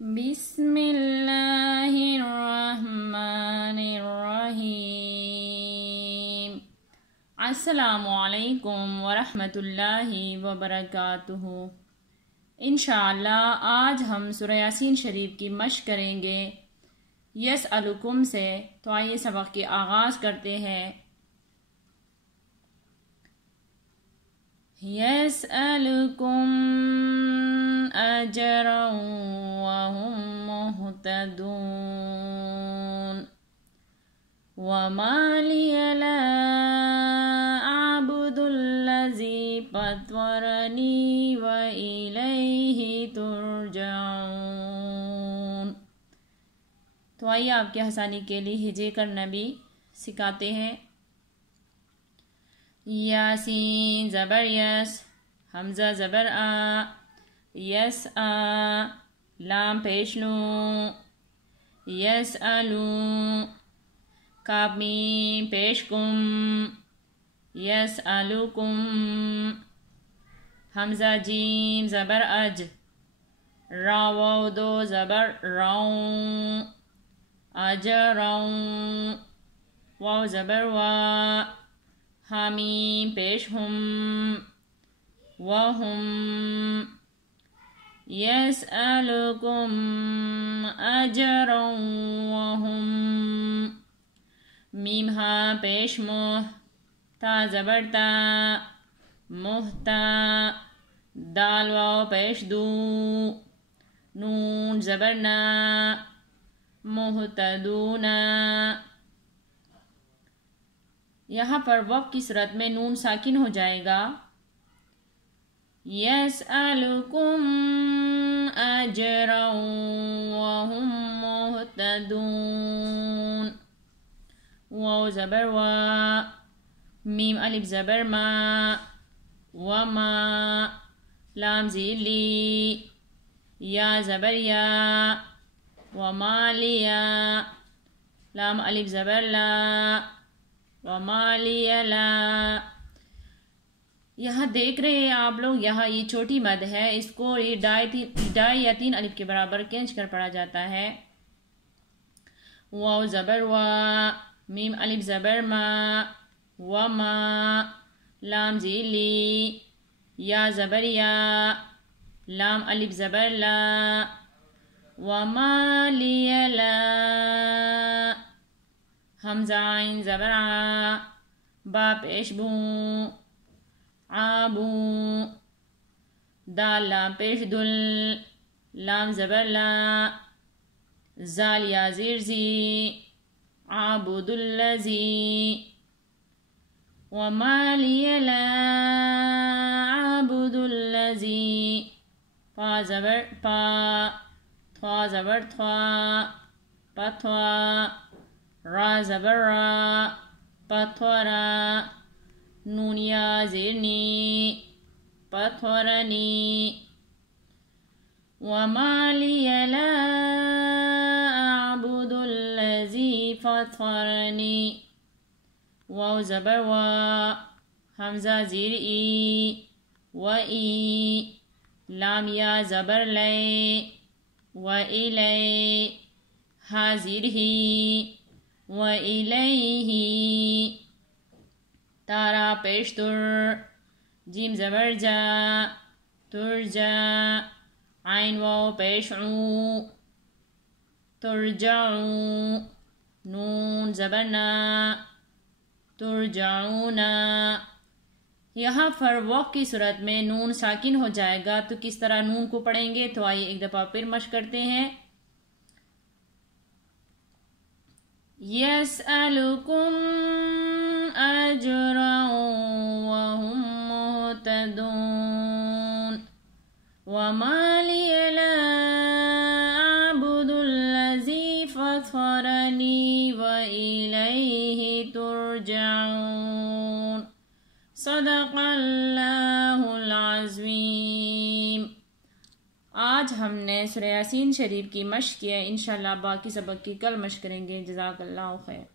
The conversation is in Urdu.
بسم اللہ الرحمن الرحیم۔ السلام علیکم ورحمۃ اللہ وبرکاتہ۔ انشاءاللہ آج ہم سورہ یاسین شریف کی مشق کریں گے یسألکم سے، تو آئیے سبق کی آغاز کرتے ہیں۔ یسألکم اجرا وهم مهتدون وما لي لا أعبد الذي فطرني وإليه ترجعون۔ تو آئیے آپ کے آسانی کے لیے ہجے کرنا بھی سکھاتے ہیں۔ یاسین زبر یس، حمزہ زبر آ، یس آ، لام پیش لوں، یس آلوں، کاف میم پیش کم، یس آلوکم، حمزہ جیم زبر اج، را واو دو زبر راؤں، اجراؤں، واو زبر وا، حامیم پیش ہم، وہم، یسألکم اجرا وہم، میم ہا پیش مہ، تا زبر تا، مہتا، دال واو پیش دو، نون زبر نا، مہتدونا۔ یہاں پر وقف کی صورت میں نون ساکن ہو جائے گا۔ یسألکم اجرا وهم مهتدون، واو زبر وا، میم الف زبر ما، وما، لام زیر لی، یا زبر یا، وما لیا، لام الف زبر لا، وما لیا لا۔ یہاں دیکھ رہے ہیں آپ لوگ، یہاں یہ چھوٹی مد ہے، اس کو یہ ڈائی یا 3 الف کے برابر کھینچ کر پڑھا جاتا ہے۔ واو زبر وا، میم الف زبر ما، وما، لام زیر لی، یا زبر یا، لام الف زبر لا، وما لی لا، حمزہ عین زبر آ، با پیش بوں، عابو، دال لام پیش دل، لام زبر لا، زال یا زیر زی، عابد الذی، وما لی لا عابد الذی، پا زبر پا، تھوا زبر تھوا، پتھوا، را زبر را، پتھورا، نون یا زیر نی، پتھورنی، وما لی لا اعبد الذی فطرنی، واو زبر وا، حمزہ زیر ای، و ای، لام یا زبر لے، و الی، ہا زیر ہی، و الیہ، تارا پیش تر، جیم زبر جا، ترجا، عین واو پیش عوں، ترجعوں، نون زبر نا، ترجعونا۔ یہاں پر وقف کی صورت میں نون ساکن ہو جائے گا، تو کس طرح نون کو پڑھیں گے؟ تو آئیے ایک دفعہ پھر مشق کرتے ہیں۔ یسألکم اجرا وهم مهتدون وما لي لا أعبد الذي فطرني وإليه ترجعون۔ صدق اللہ العظیم۔ آج ہم نے سورہ یاسین شریف کی مشق کی ہے، انشاءاللہ باقی سبق کی کل مشق کریں گے۔ جزاک اللہ خیر۔